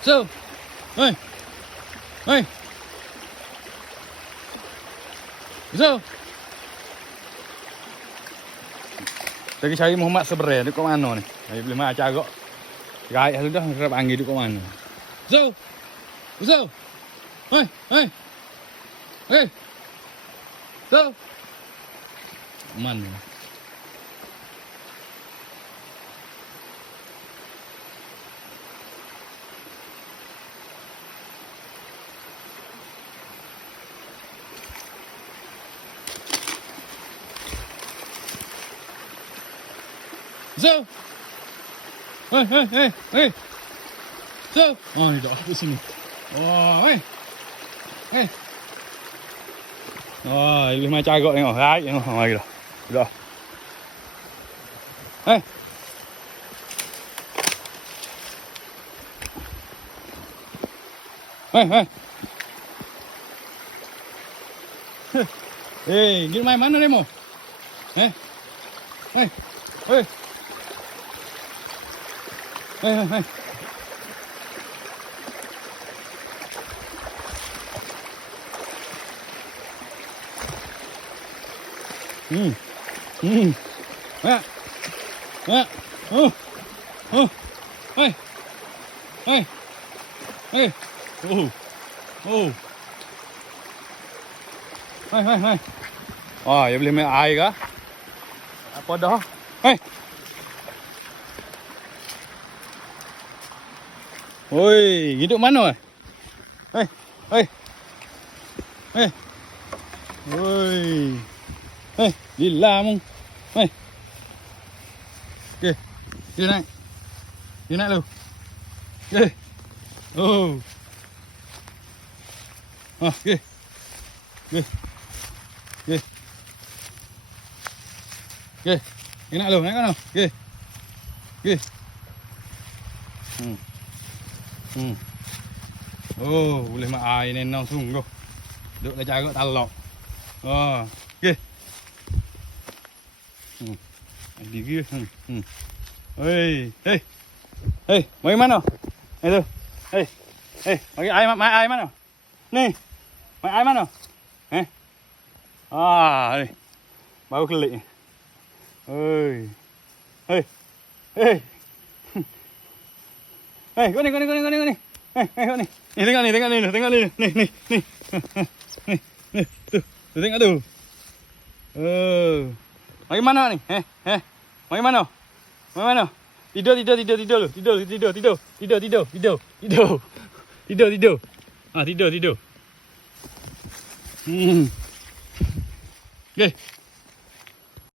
So. Oi. Oi. So. Lagi cari Muhammad sebenarnya dia kat mana ni? Saya boleh macam agak. Gaib sudah kerap panggil dia kat mana. So. So. Oi, oi. Oi. So. Mana? So. hey, hei, hei, hei. So. Oh, ni dah di sini. Oh, hei. Hei. Oh, ini macam agak tengok. Right, tengok. Oh, dah. Dah. Hei. Hei, hei. Eh, pergi main mana demo? ไม่ไม่ไม่อืมอืมเอ้ะเอ๊ะโอ้โอ้เฮ้ยเฮ้ยเฮ้ยโอ้โอ้เฮ้ยเฮ้ยเฮ้ยอ๋อยังไม่อายกะปอดอเฮ้ย Oi, hidup mana? Hei. Hei. Hei. Oi. Hei, gila mong. Hei. Okey. Dia naik. Dia naik lu. Okey. Oh. Ah, okey. Okey. Okey. Okey. Dia naik lu, naik kan? Okey. Okey. Hmm. Hmm. Oh, boleh mak air ni nang sungguh. Duk dah jaga talok. Oh, okey. Hmm. Di dia. Hmm. Hmm. Hei, hei. Hei, mari mana? Hei tu. Hei. Hei, mari air mai air mana? Ni. Mai air mana? Eh? Ah, ni. Baru kelik ni. Hei. Hei. Hei. Hei, kau ni, kau ni, kau ni, kau ni. Hei, hei, kau ni. Ni tengok ni, tengok ni, tengok ni. Ni, ni, ni. Ni, ni. Tu, tu tengok tu. Oh. Mari mana ni? Eh, eh. Mari mana? Mari mana? Tidur, tidur, tidur, tidur lu. Tidur, tidur, tidur. Tidur, tidur, tidur. Tidur. Tidur, tidur. Ah, tidur, tidur. Hmm. Okay.